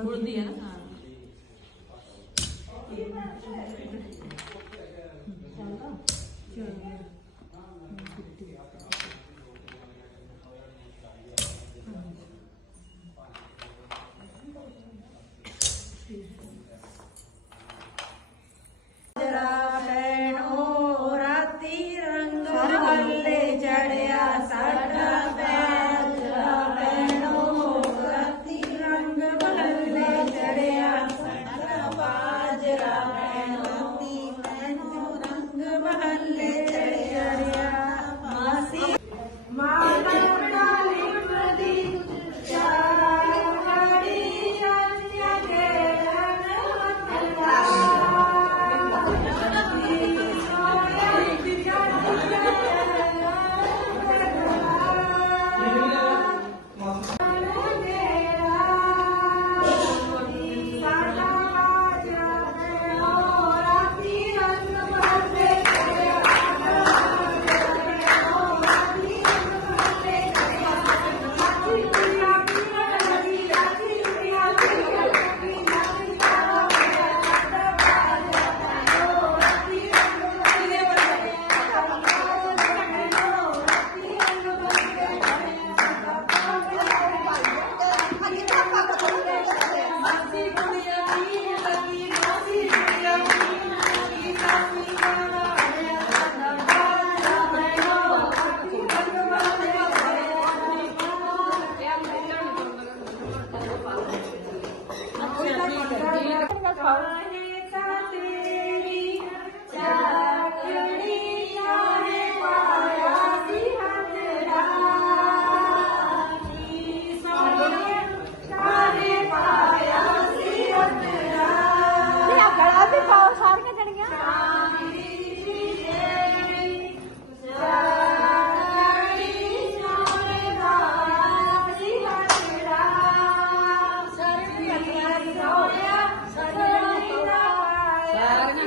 ਉੜਦੀ ਹੈ ਨਾ। محله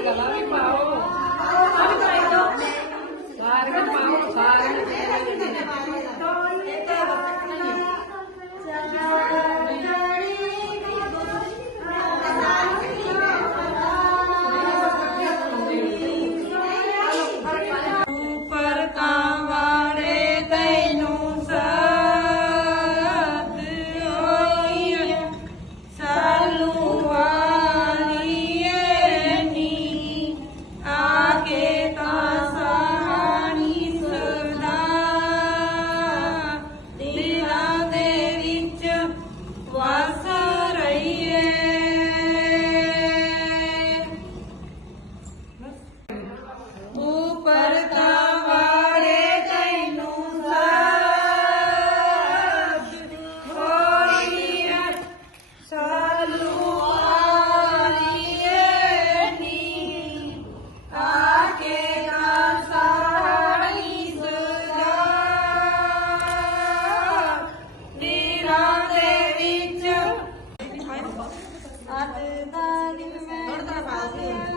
的，哪里 Padre, Padre, Padre, Padre,